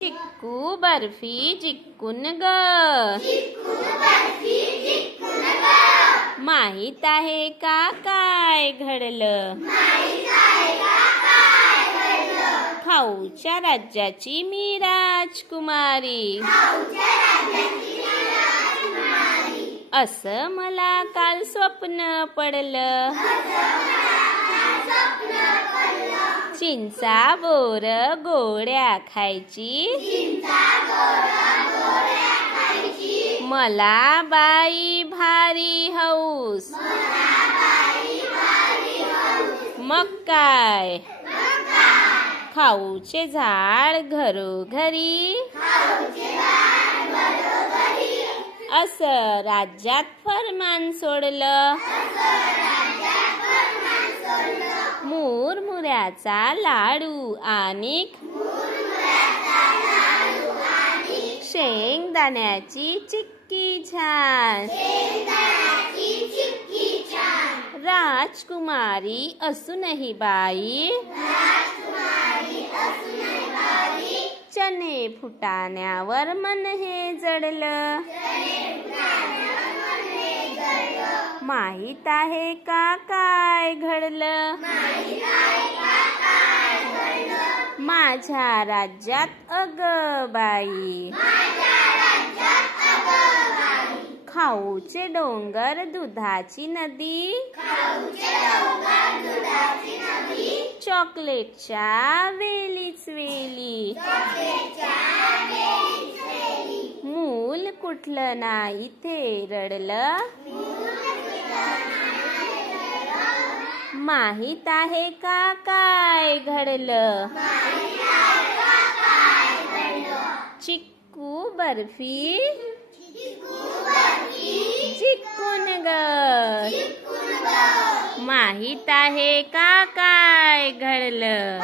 चिक्कू बर्फी जिक्कून ग, माहित आहे का काय घडलं? खाऊच्या राज्याची मी राजकुमारी, असं मला काल स्वप्न पडलं. चिंचा बोर गोळ्या खायची, मला बाई भारी हौस. मग काय, खाऊचे झाड घरोघरी, असं राज्यात फरमान सोडलं. मुरमुऱ्याचा लाडू आणि शेंगदाण्याची चिक्की छान, राजकुमारी असूनही बाई, चणे फुटाण्यावर मन हे जडलं. माहित आहे का काय घडलं? माझ्या राज्यात अग बाई, खाऊचे डोंगर दुधाची नदी, चॉकलेटच्या वेलीच वेली, मूल कुठलं नाही इथे रडलं. माहित आहे का काय घडलं? चिक्कू बर्फी जिक्कून ग, माहित आहे का काय घडलं?